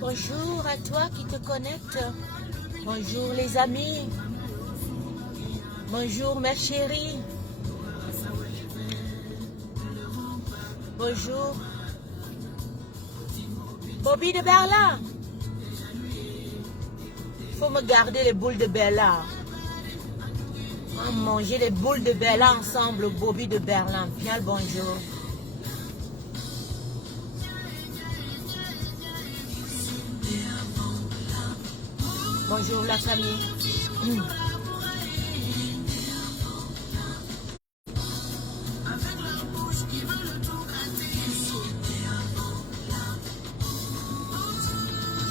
Bonjour à toi qui te connecte. Bonjour les amis. Bonjour ma chérie. Bonjour. Bobby de Berlin. Faut me garder les boules de Berlin. On manger les boules de Berlin ensemble, Bobby de Berlin. Bien le bonjour. Bonjour la famille.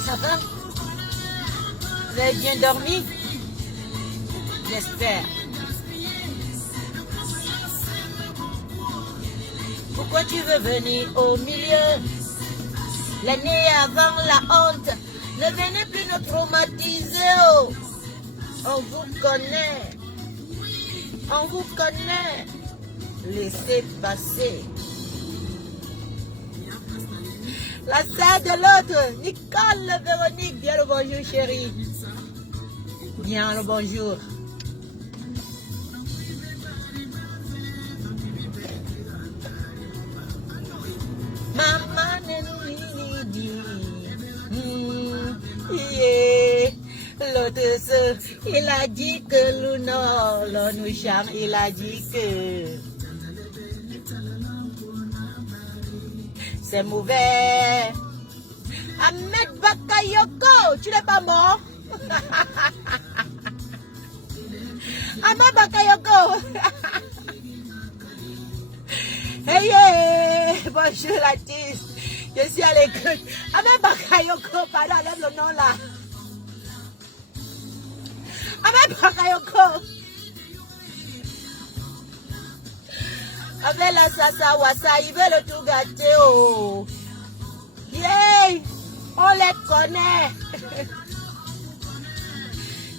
Ça va? Vous avez bien dormi? J'espère. Pourquoi tu veux venir au milieu? L'année avant la honte. Ne venez plus nous traumatiser. Oh. On vous connaît. On vous connaît. Laissez passer. La sœur de l'autre, Nicole Véronique. Bien le bonjour chérie. Bien le bonjour. Maman yeah. L'autre, il a dit que l'on nous charme, il a dit que c'est mauvais. Ahmed Bakayoko, tu n'es pas mort? Ahmed Bakayoko. Hey, hey, bonjour l'artiste. Je suis à l'écoute. Ahmed Bakayoko, pardon, lève le nom là. Ahmed Bakayoko. Avec la Sasa Wassa, il veut le tout gâter. Oh. Yeah, on les connaît.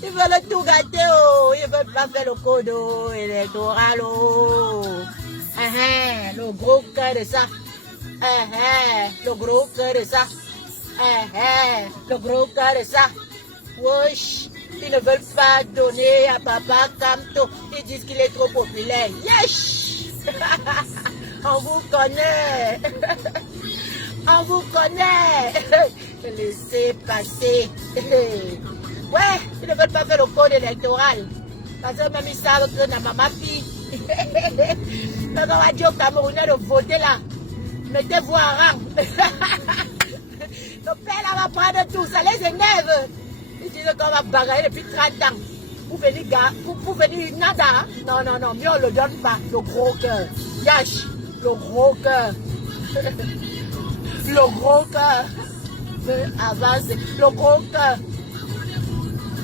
Ils veulent le tout gâter. Oh. Ils ne veulent pas faire le code électoral. Oh. Le gros cœur de ça. Le gros cœur de ça. Le gros cœur de ça. Wesh. Ils ne veulent pas donner à Papa Kamto. Ils disent qu'il est trop populaire. Yesh. On vous connaît. On vous connaît. Laissez passer. Ouais, ils ne veulent pas faire le code électoral. Parce que même ils savent que na maman fille. Quand on va dire aux Camerounais de voter là, mettez-vous en rang. Le père là va prendre tout, ça les énerve. Ils disent qu'on va bagarrer depuis 30 ans. Pour venir nada. Non, non, non, mieux on ne le donne pas. Le gros cœur. Yash, le gros cœur. Le gros cœur. Avance. Le gros cœur.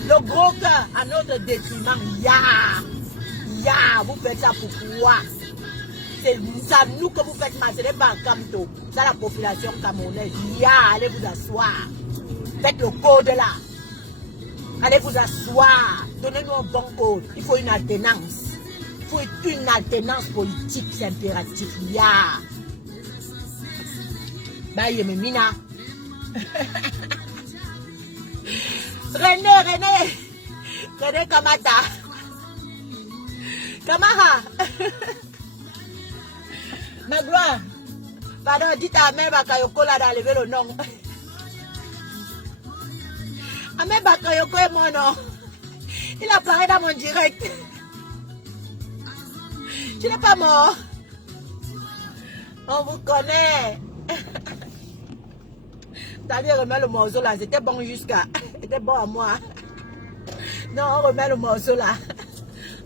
Le gros cœur à notre détriment. Ya. Ya, vous faites ça pourquoi? C'est à nous que vous faites mal. Ce n'est pas un Kamto. C'est la population camerounaise. Ya, allez vous asseoir. Faites le code là. Allez vous asseoir. Donnez-nous un bon code. Il faut une alternance. Il faut une alternance politique. C'est impératif. Ya. Baye Mina. René Kamata. Kamara. Ma gloire. Pardon, dites à Ahmed Bakayoko là d'enlever le nom. Ahmed Bakayoko est mon nom. Il apparaît dans mon direct. Tu n'es pas mort. On vous connaît. T'allais remettre le morceau là. C'était bon jusqu'à. C'était bon à moi. Non, on remet le morceau là.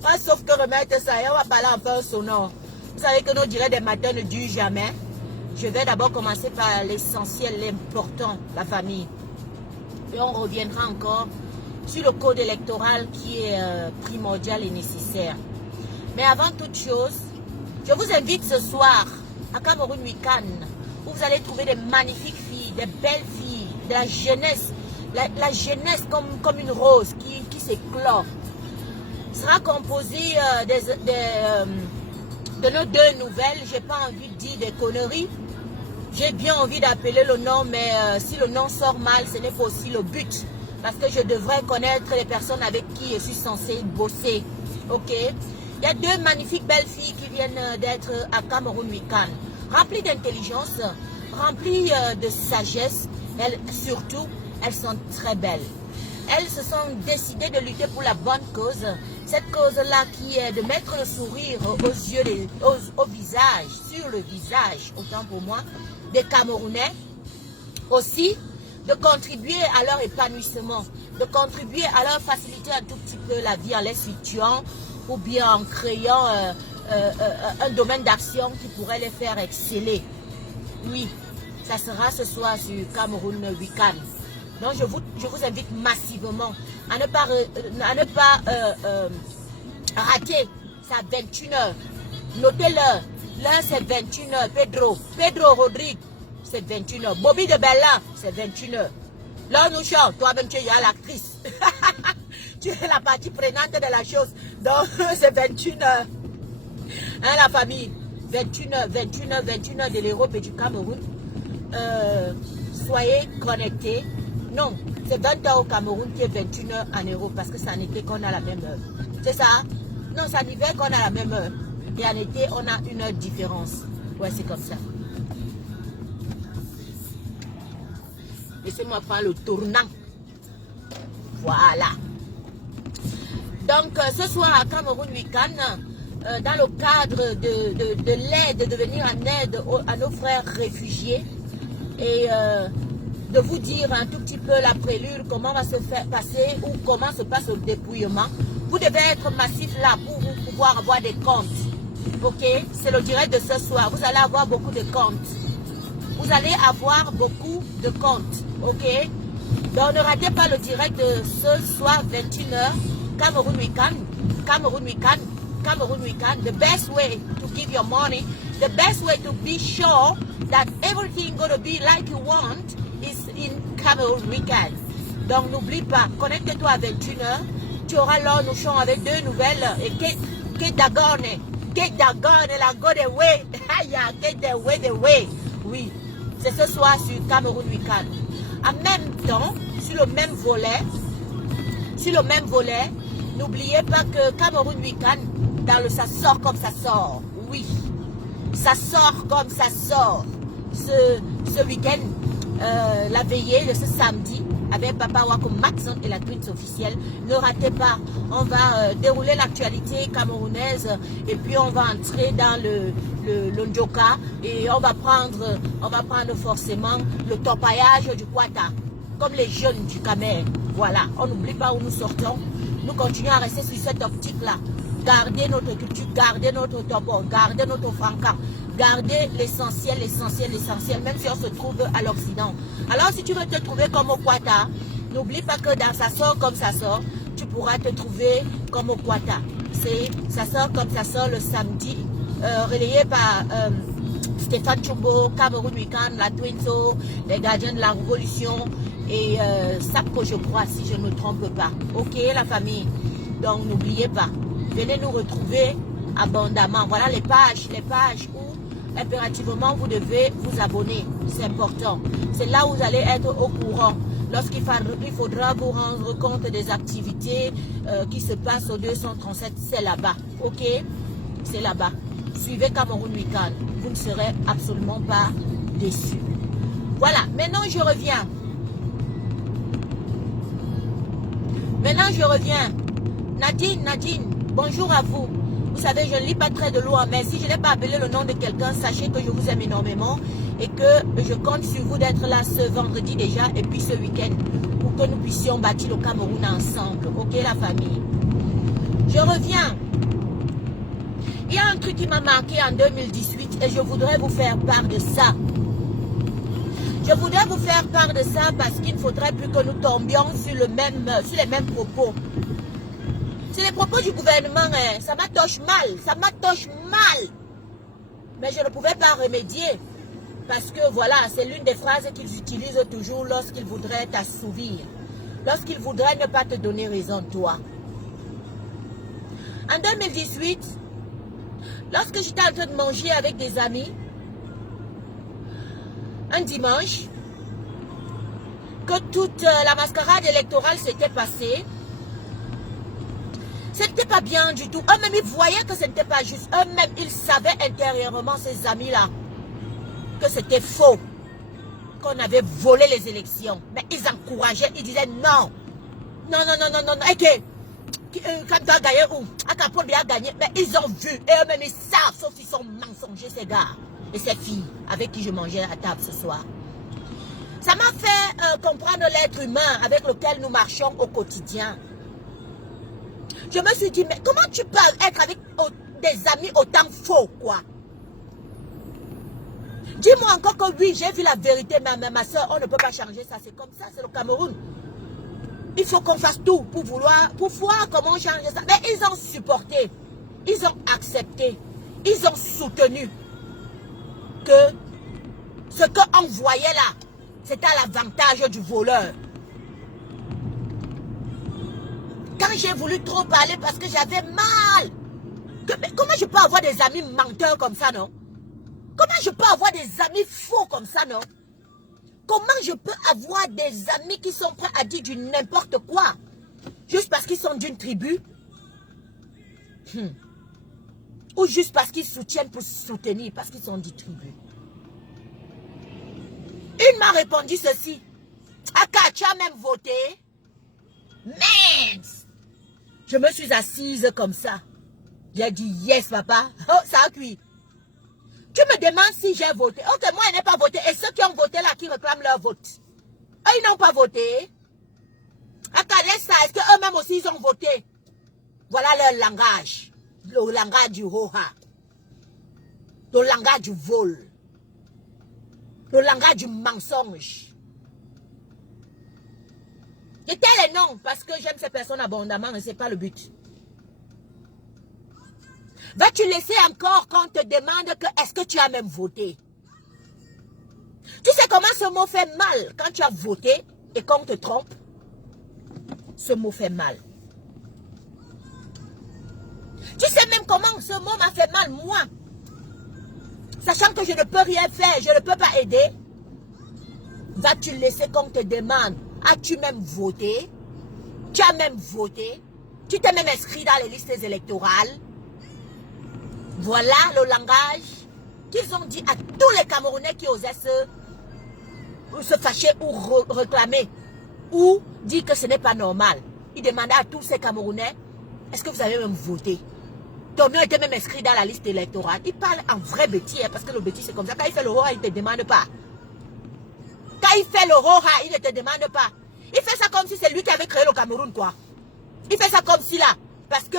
Pas sauf que remettre ça et on va parler enfin sonore. Vous savez que nos directs des matins ne durent jamais. Je vais d'abord commencer par l'essentiel, l'important, la famille. Et on reviendra encore sur le code électoral qui est primordial et nécessaire. Mais avant toute chose, je vous invite ce soir à Cameroun Weekend où vous allez trouver des magnifiques filles, des belles filles, de la jeunesse. La jeunesse comme une rose qui s'éclore. Sera composé de nos deux nouvelles. Je n'ai pas envie de dire des conneries. J'ai bien envie d'appeler le nom, mais si le nom sort mal, ce n'est pas aussi le but. Parce que je devrais connaître les personnes avec qui je suis censée bosser. Ok? Il y a deux magnifiques belles filles qui viennent d'être à Cameroun Weekend. Remplies d'intelligence, remplies de sagesse. Surtout, elles sont très belles. Elles se sont décidées de lutter pour la bonne cause. Cette cause-là qui est de mettre le sourire aux yeux, au visage, sur le visage, autant pour moi, des Camerounais. Aussi, de contribuer à leur épanouissement, de contribuer à leur faciliter un tout petit peu la vie en les situant ou bien en créant un domaine d'action qui pourrait les faire exceller. Oui, ça sera ce soir sur Cameroun Weekend. Donc je vous invite massivement à ne pas rater. C'est à 21h. Notez-le. L'heure c'est 21h. Pedro Rodrigue, c'est 21h. Bobby de Bella, c'est 21h. Là nous chantons. Toi-même tu es l'actrice. Tu es la partie prenante de la chose. Donc c'est 21h. Hein, la famille. 21h de l'Europe et du Cameroun. Soyez connectés. Non, c'est 20h au Cameroun qui est 21h en Europe parce que c'est en été qu'on a la même heure. C'est ça? Non, c'est en hiver qu'on a la même heure. Et en été, on a une heure de différence. Ouais, c'est comme ça. Laissez-moi prendre le tournant. Voilà. Donc, ce soir à Cameroun Weekend, dans le cadre de l'aide, de venir en aide à nos frères réfugiés et de vous dire un tout petit peu la prélude, comment va se faire passer ou comment se passe le dépouillement. Vous devez être massif là pour vous pouvoir avoir des comptes. Ok? C'est le direct de ce soir. Vous allez avoir beaucoup de comptes. Vous allez avoir beaucoup de comptes. Ok? Donc ne ratez pas le direct de ce soir 21h. Cameroun Weekend. Cameroun Weekend. Cameroun Weekend. The best way to give your money. The best way to be sure that everything gonna be like you want is in Cameroun Weekend. Donc n'oublie pas, connecte-toi à 21h. Tu auras l'heure nous chantons avec deux nouvelles. Et Kate Dagone, la go the way. Kate the way. Oui, c'est ce soir sur Cameroun Weekend. En même temps, sur le même volet, n'oubliez pas que Cameroun Weekend, ça sort comme ça sort. Oui, ça sort comme ça sort. Ce week-end, la veillée de ce samedi, avec Papa Wako Maxon et la Twins officielle. Ne ratez pas, on va dérouler l'actualité camerounaise et puis on va entrer dans le Ndjoka et on va prendre forcément le topaillage du Kwata, comme les jeunes du Camer. Voilà, on n'oublie pas où nous sortons. Nous continuons à rester sur cette optique-là. Gardez notre culture, gardez notre topo, gardez notre franca. Gardez l'essentiel, même si on se trouve à l'Occident. Alors, si tu veux te trouver comme au Kwata, n'oublie pas que dans ça sort comme ça sort, tu pourras te trouver comme au Kwata. Ça sort comme ça sort le samedi, relayé par Stéphane Chumbo, Cameroun Weekend, la Twinso, les gardiens de la Révolution et Sapko, je crois, si je ne me trompe pas. Ok, la famille. Donc, n'oubliez pas, venez nous retrouver abondamment. Voilà les pages où impérativement vous devez vous abonner, c'est important. C'est là où vous allez être au courant. Lorsqu'il faudra vous rendre compte des activités qui se passent au 237, c'est là-bas, ok? C'est là-bas. Suivez Cameroun Weekend, vous ne serez absolument pas déçus. Voilà, maintenant je reviens. Nadine, bonjour à vous. Vous savez, je ne lis pas très de loin, mais si je n'ai pas appelé le nom de quelqu'un, sachez que je vous aime énormément et que je compte sur vous d'être là ce vendredi déjà et puis ce week-end pour que nous puissions bâtir le Cameroun ensemble. Ok, la famille? Je reviens. Il y a un truc qui m'a marqué en 2018 et je voudrais vous faire part de ça. Je voudrais vous faire part de ça parce qu'il ne faudrait plus que nous tombions sur les mêmes propos. C'est les propos du gouvernement, hein. Ça m'attache mal. Mais je ne pouvais pas remédier. Parce que voilà, c'est l'une des phrases qu'ils utilisent toujours lorsqu'ils voudraient t'assouvir. Lorsqu'ils voudraient ne pas te donner raison, toi. En 2018, lorsque j'étais en train de manger avec des amis, un dimanche, que toute la mascarade électorale s'était passée. Ce n'était pas bien du tout. Eux-mêmes, ils voyaient que ce n'était pas juste. Eux-mêmes, ils savaient intérieurement, ces amis-là, que c'était faux. Qu'on avait volé les élections. Mais ils encourageaient, ils disaient non. Non, non, non, non, non, non. Et que, quand tu as gagné où Akapol a gagné. Mais ils ont vu. Et eux-mêmes, ils savent, sauf qu'ils sont mensongers, ces gars. Et ces filles avec qui je mangeais à table ce soir. Ça m'a fait comprendre l'être humain avec lequel nous marchons au quotidien. Je me suis dit, mais comment tu peux être avec des amis autant faux, quoi? Dis-moi encore que oui, j'ai vu la vérité, mais ma soeur, on ne peut pas changer ça. C'est comme ça, c'est le Cameroun. Il faut qu'on fasse tout pour voir comment changer ça. Mais ils ont supporté, ils ont accepté, ils ont soutenu que ce qu'on voyait là, c'était à l'avantage du voleur. Quand j'ai voulu trop parler parce que j'avais mal. Mais comment je peux avoir des amis menteurs comme ça, non? Comment je peux avoir des amis faux comme ça, non? Comment je peux avoir des amis qui sont prêts à dire du n'importe quoi? Juste parce qu'ils sont d'une tribu? Ou juste parce qu'ils soutiennent pour soutenir, parce qu'ils sont d'une tribu? Il m'a répondu ceci. Aka, tu as même voté? Mince! Je me suis assise comme ça. J'ai dit, yes, papa. Oh, ça a cuit. Tu me demandes si j'ai voté. Ok, moi, je n'ai pas voté. Et ceux qui ont voté là, qui réclament leur vote. Eux, ils n'ont pas voté. Aka, laisse ça. Est-ce qu'eux-mêmes aussi, ils ont voté? Voilà leur langage. Le langage du ho-ha. Le langage du vol. Le langage du mensonge. Je tais les noms parce que j'aime ces personnes abondamment et ce n'est pas le but. Vas-tu laisser encore qu'on te demande que est-ce que tu as même voté? Tu sais comment ce mot fait mal quand tu as voté et qu'on te trompe? Ce mot fait mal. Tu sais même comment ce mot m'a fait mal, moi? Sachant que je ne peux rien faire, je ne peux pas aider. Vas-tu laisser qu'on te demande, as-tu même voté? Tu as même voté? Tu t'es même inscrit dans les listes électorales? Voilà le langage qu'ils ont dit à tous les Camerounais qui osaient se fâcher ou réclamer ou dire que ce n'est pas normal. Ils demandaient à tous ces Camerounais, est-ce que vous avez même voté? Ton nom était même inscrit dans la liste électorale. Il parle en vrai bêtise, parce que le bêtise c'est comme ça. Quand il fait le roha, il ne te demande pas. Quand il fait le roha, il ne te demande pas. Il fait ça comme si c'est lui qui avait créé le Cameroun, quoi. Il fait ça comme si là, parce que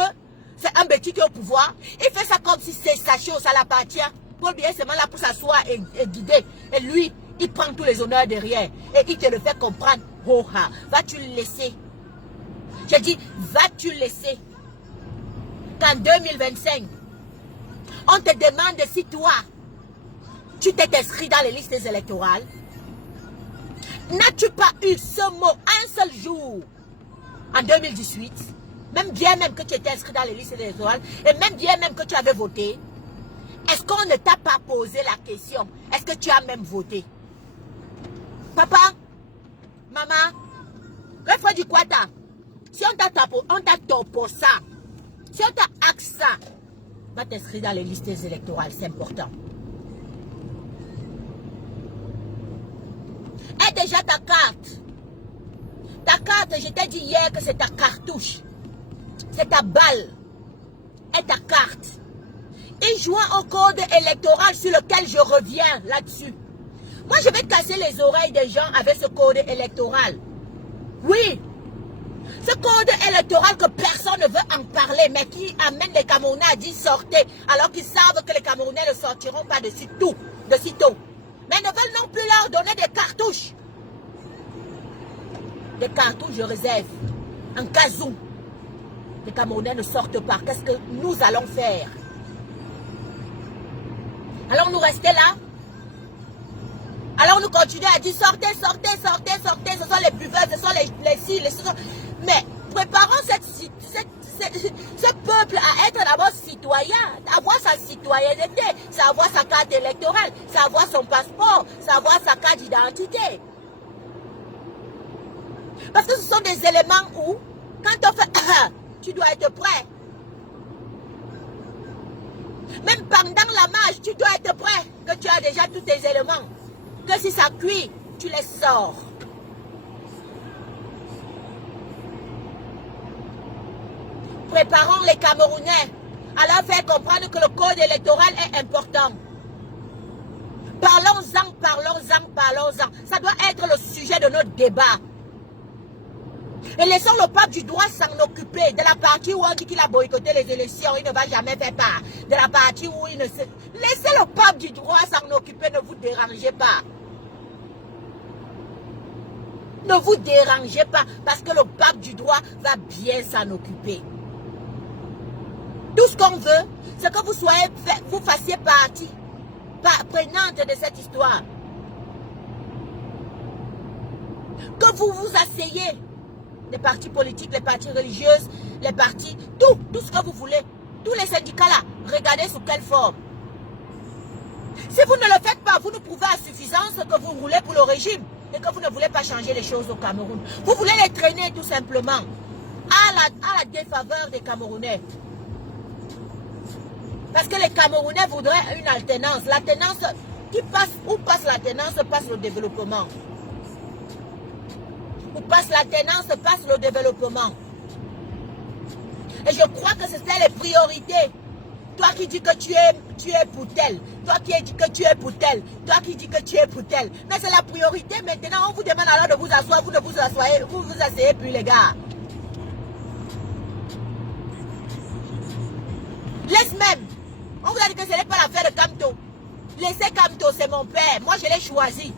c'est un bêtise qui est au pouvoir. Il fait ça comme si c'est sa chose, ça l'appartient. Paul Biya est seulement là pour s'asseoir et guider. Et lui, il prend tous les honneurs derrière. Et il te le fait comprendre. Roha, vas-tu le laisser? Je dis, vas-tu laisser qu'en 2025, on te demande si toi, tu t'es inscrit dans les listes électorales? N'as-tu pas eu ce mot un seul jour en 2018? Même bien même que tu étais inscrit dans les listes électorales et même bien même que tu avais voté, est-ce qu'on ne t'a pas posé la question? Est-ce que tu as même voté? Papa, maman, le frère du Kwata, si on t'a topo ça, si on t'a axé ça, va t'inscrire dans les listes électorales, c'est important. Et déjà ta carte. Ta carte, je t'ai dit hier que c'est ta cartouche. C'est ta balle. Et ta carte. Et joint au code électoral sur lequel je reviens là-dessus. Moi, je vais casser les oreilles des gens avec ce code électoral. Oui. Ce code électoral que personne ne veut en parler, mais qui amène les Camerounais à dire sortez, alors qu'ils savent que les Camerounais ne sortiront pas de sitôt. Mais ne veulent non plus leur donner des cartouches. Des cartouches, je réserve. En cas où les Camerounais ne sortent pas, qu'est-ce que nous allons faire? Allons-nous rester là? Allons-nous continuer à dire sortez, sortez, sortez, sortez. Ce sont les buveurs, ce sont les ci, ce sont... Mais préparons cette ce peuple à être d'abord citoyen, avoir sa citoyenneté, c'est avoir sa carte électorale, c'est avoir son passeport, c'est avoir sa carte d'identité. Parce que ce sont des éléments où, quand on fait, tu dois être prêt. Même pendant la marche, tu dois être prêt, que tu as déjà tous tes éléments. Que si ça cuit, tu les sors. Préparons les Camerounais à leur faire comprendre que le code électoral est important. Parlons-en, parlons-en, parlons-en. Ça doit être le sujet de notre débat. Et laissons le pape du droit s'en occuper. De la partie où on dit qu'il a boycotté les élections, il ne va jamais faire part. De la partie où il ne sait... Laissez le pape du droit s'en occuper, ne vous dérangez pas. Ne vous dérangez pas, parce que le pape du droit va bien s'en occuper. Tout ce qu'on veut, c'est que vous fassiez partie prenante de cette histoire. Que vous vous asseyez, les partis politiques, les partis religieuses, les partis, tout ce que vous voulez, tous les syndicats là, regardez sous quelle forme. Si vous ne le faites pas, vous nous prouvez à suffisance que vous roulez pour le régime et que vous ne voulez pas changer les choses au Cameroun. Vous voulez les traîner tout simplement à la défaveur des Camerounais. Parce que les Camerounais voudraient une alternance. L'alternance, où passe l'alternance, passe le développement. Où passe l'alternance, passe le développement. Et je crois que c'était les priorités. Toi qui dis que tu es pour tel. Toi qui dis que tu es pour tel. Toi qui dis que tu es pour tel. Mais c'est la priorité maintenant. On vous demande alors de vous asseoir. Vous ne vous asseyez, vous vous asseyez plus les gars. Laisse même. On vous a dit que ce n'est pas l'affaire de Kamto. Laissez Kamto, c'est mon père. Moi, je l'ai choisi.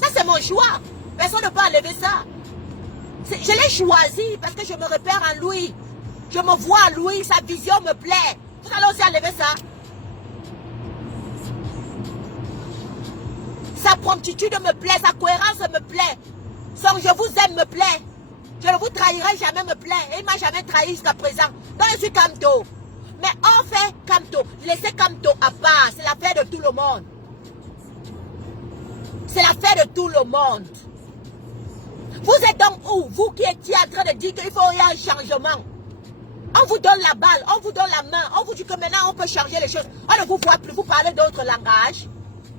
Ça, c'est mon choix. Personne ne peut enlever ça. Je l'ai choisi parce que je me repère en lui. Je me vois en lui. Sa vision me plaît. Vous allez aussi enlever ça. Sa promptitude me plaît. Sa cohérence me plaît. Son je vous aime me plaît. Je ne vous trahirai jamais me plaît. Et il ne m'a jamais trahi jusqu'à présent. Donc, je suis Kamto. Mais on fait Kamto. Laissez Kamto à part. C'est l'affaire de tout le monde. C'est l'affaire de tout le monde. Vous êtes donc où? Vous qui étiez en train de dire qu'il faut y avoir un changement. On vous donne la balle, on vous donne la main. On vous dit que maintenant on peut changer les choses. On ne vous voit plus. Vous parlez d'autres langages.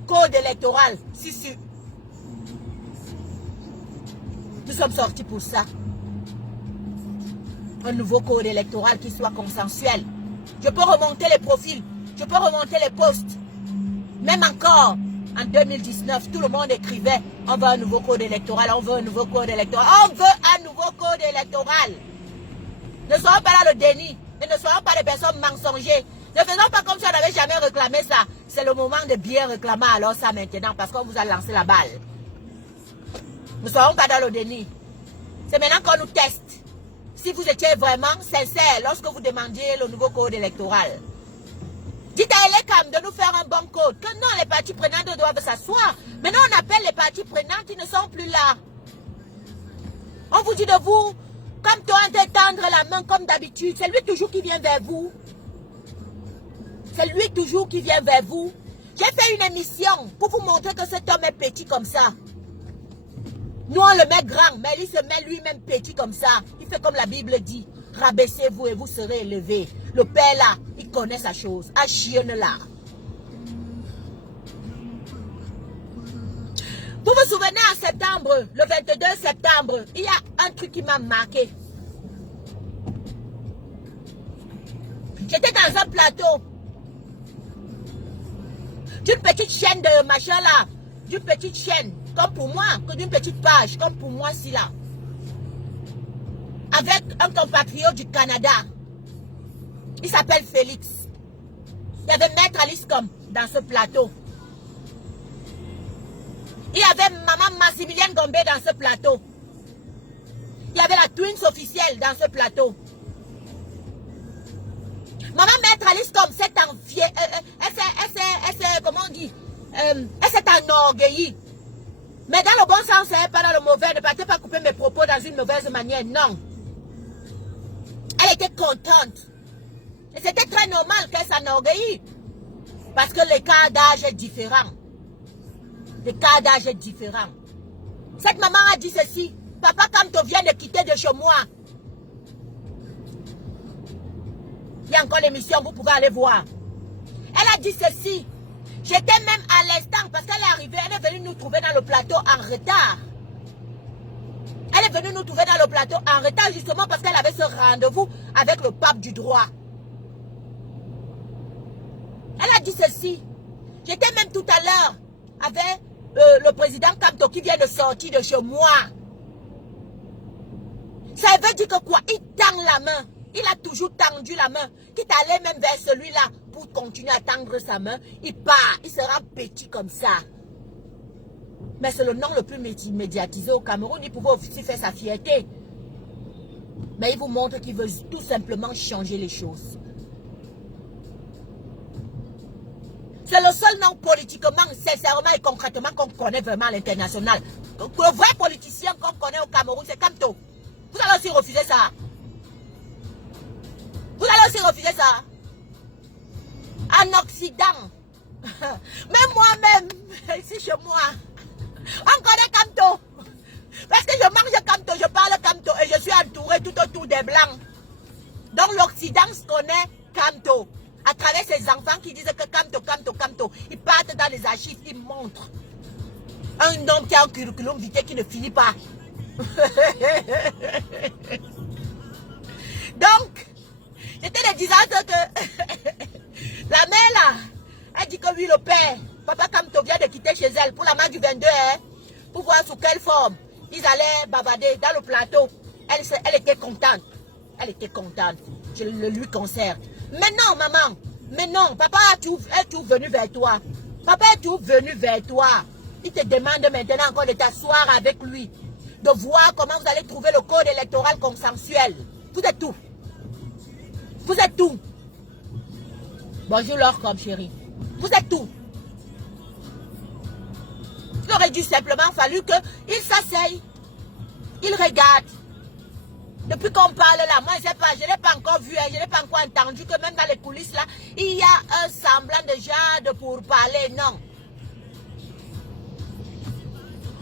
Code électoral. Si. Nous sommes sortis pour ça. Un nouveau code électoral qui soit consensuel. Je peux remonter les profils, je peux remonter les postes. Même encore, en 2019, tout le monde écrivait, on veut un nouveau code électoral, on veut un nouveau code électoral, on veut un nouveau code électoral. Ne soyons pas là le déni, et ne soyons pas des personnes mensongères. Ne faisons pas comme si on n'avait jamais réclamé ça. C'est le moment de bien réclamer alors ça maintenant, parce qu'on vous a lancé la balle. Ne soyons pas dans le déni. C'est maintenant qu'on nous teste. Si vous étiez vraiment sincère lorsque vous demandiez le nouveau code électoral. Dites à Elekam de nous faire un bon code. Que non, les parties prenantes doivent s'asseoir. Maintenant, on appelle les parties prenantes, ils ne sont plus là. On vous dit de vous, comme toi, tendre la main comme d'habitude. C'est lui toujours qui vient vers vous. C'est lui toujours qui vient vers vous. J'ai fait une émission pour vous montrer que cet homme est petit comme ça. Nous, on le met grand, mais lui se met lui-même petit comme ça. Il fait comme la Bible dit. Rabaissez-vous et vous serez élevés. Le père là, il connaît sa chose. Achionne là. Vous vous souvenez en septembre, le 22 septembre, il y a un truc qui m'a marqué. J'étais dans un plateau. D'une petite chaîne de machin là. D'une petite chaîne. Comme pour moi, que d'une petite page, comme pour moi, si là. Avec un compatriote du Canada. Il s'appelle Félix. Il y avait Maître Alice comme dans ce plateau. Il y avait Maman Massimilienne Gombe dans ce plateau. Il y avait la Twins officielle dans ce plateau. Maman Maître Alice comme s'est enviée. Comment on dit? Elle s'est enorgueillie. Mais dans le bon sens, pas dans le mauvais. Ne partez pas couper mes propos dans une mauvaise manière. Non. Elle était contente. Et c'était très normal qu'elle s'enorgueillit. Parce que le cas d'âge est différent. Le cas d'âge est différent. Cette maman a dit ceci. Papa Kamto vient de quitter de chez moi. Il y a encore l'émission, vous pouvez aller voir. Elle a dit ceci. J'étais même à l'instant, parce qu'elle est arrivée, elle est venue nous trouver dans le plateau en retard. Elle est venue nous trouver dans le plateau en retard, justement parce qu'elle avait ce rendez-vous avec le pape du droit. Elle a dit ceci. J'étais même tout à l'heure avec le président Kamto qui vient de sortir de chez moi. Ça veut dire que quoi? Il tend la main. Il a toujours tendu la main. Quitte à aller même vers celui-là pour continuer à tendre sa main, il part. Il sera petit comme ça. Mais c'est le nom le plus médiatisé au Cameroun. Il pouvait aussi faire sa fierté. Mais il vous montre qu'il veut tout simplement changer les choses. C'est le seul nom politiquement, sincèrement et concrètement qu'on connaît vraiment à l'international. Le vrai politicien qu'on connaît au Cameroun, c'est Kamto. Vous allez aussi refuser ça. Vous allez aussi refuser ça. En Occident. Même moi-même, ici chez moi, on connaît Kamto. Parce que je mange Kamto, je parle Kamto et je suis entouré tout autour des Blancs. Donc l'Occident connaît Kamto. À travers ces enfants qui disent que Kamto, Kamto, Kamto, ils partent dans les archives, ils montrent. Un homme qui a un curriculum vitae qui ne finit pas. Donc, j'étais de disant que la mère là, elle dit que lui, le père, papa Kamto vient de quitter chez elle pour la main du 22, hein, pour voir sous quelle forme ils allaient bavarder dans le plateau. Elle était contente. Elle était contente. Je le lui concerne. Mais non, maman. Mais non, papa est tout venu vers toi. Papa est tout venu vers toi. Il te demande maintenant encore de t'asseoir avec lui. De voir comment vous allez trouver le code électoral consensuel. Vous êtes tout. Vous êtes tout. Bonjour leur comme chérie. Vous êtes tout. Il aurait dû simplement fallu qu'il s'asseye. Il regarde. Depuis qu'on parle là, moi je sais pas, je n'ai pas encore vu, je n'ai pas encore entendu que même dans les coulisses là, il y a un semblant de genre pour parler, non.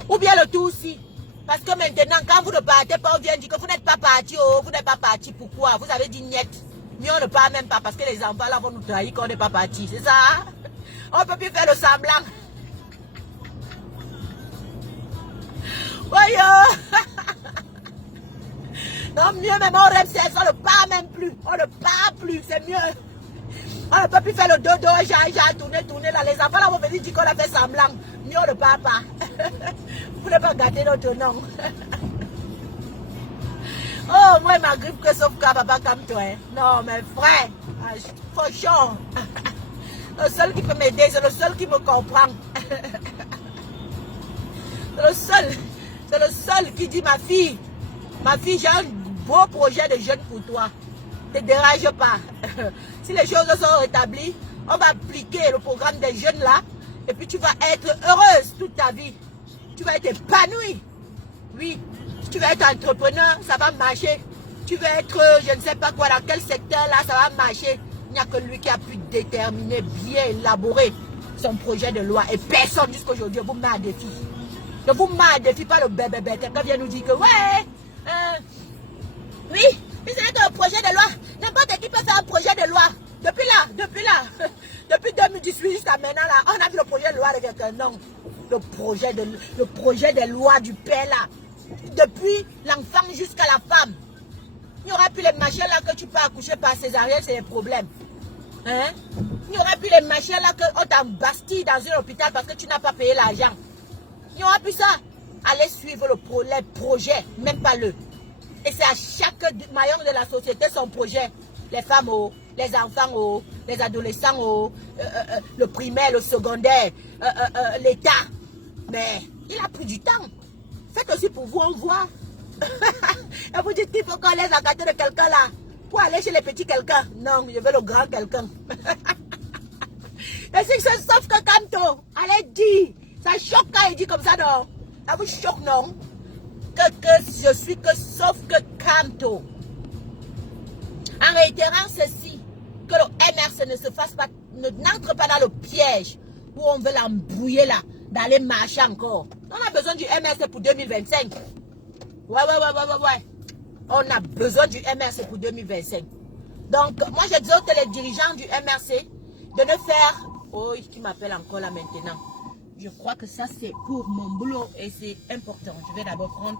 Ou bien le tout aussi. Parce que maintenant, quand vous ne partez pas, on vient dire que vous n'êtes pas parti, oh, vous n'êtes pas parti, pourquoi? Vous avez dit niet. Mais on ne part même pas parce que les enfants là vont nous trahir qu'on n'est pas parti, c'est ça? On ne peut plus faire le semblant. Voyons. Non, mieux même, on rêve, on ne part même plus. On ne part plus, c'est mieux. On ne peut plus faire le dodo, j'ai tourné là. Les enfants là vont venir dire qu'on a fait semblant. Mieux, on ne part pas. Vous ne pouvez pas gâter notre nom. Oh, moi, ma grippe que sauf qu'à papa comme toi. Hein. Non, mais frère, cochon. Le seul qui peut m'aider, c'est le seul qui me comprend. C'est le seul qui dit, ma fille, j'ai un beau projet de jeune pour toi. Ne te dérange pas. Si les choses sont rétablies, on va appliquer le programme des jeunes là. Et puis tu vas être heureuse toute ta vie. Tu vas être épanouie. Oui. Tu vas être entrepreneur, ça va marcher. Tu vas être, je ne sais pas quoi, dans quel secteur là, ça va marcher. Il n'y a que lui qui a pu déterminer, bien élaborer son projet de loi. Et personne jusqu'à aujourd'hui vous met à défi. Ne vous met à défi pas le bébé. Quelqu'un vient nous dire que ouais. Oui, c'est un projet de loi. N'importe qui peut faire un projet de loi. Depuis là, depuis 2018 jusqu'à maintenant là, on a vu le projet de loi de quelqu'un. Non, le projet de loi du père là. Depuis l'enfant jusqu'à la femme. Il n'y aura plus les machins là que tu peux accoucher par césarienne, c'est les problèmes. Hein? Il n'y aura plus les machins là qu'on t'embastille dans un hôpital parce que tu n'as pas payé l'argent. Il n'y aura plus ça. Allez suivre les projets, même pas le. Et c'est à chaque maillon de la société son projet. Les femmes, les enfants, les adolescents, le primaire, le secondaire, l'État. Mais il a pris du temps. Faites aussi pour vous, on voit. Et vous dites qu'il faut qu'on laisse la carte de quelqu'un là. Pour aller chez les petits quelqu'un. Non, je veux le grand quelqu'un. Et si c'est sauf que Kamto, allez dire. Ça choque quand il dit comme ça, non? Ça vous choque, non? Que je suis que sauf que Kamto. En réitérant ceci, que le MRC ne se fasse pas, n'entre pas dans le piège où on veut l'embrouiller là, d'aller marcher encore. On a besoin du MRC pour 2025. Ouais. On a besoin du MRC pour 2025. Donc, moi, j'exhorte les dirigeants du MRC de ne faire... Oh, qui m'appelle encore là maintenant. Je crois que ça, c'est pour mon boulot et c'est important. Je vais d'abord prendre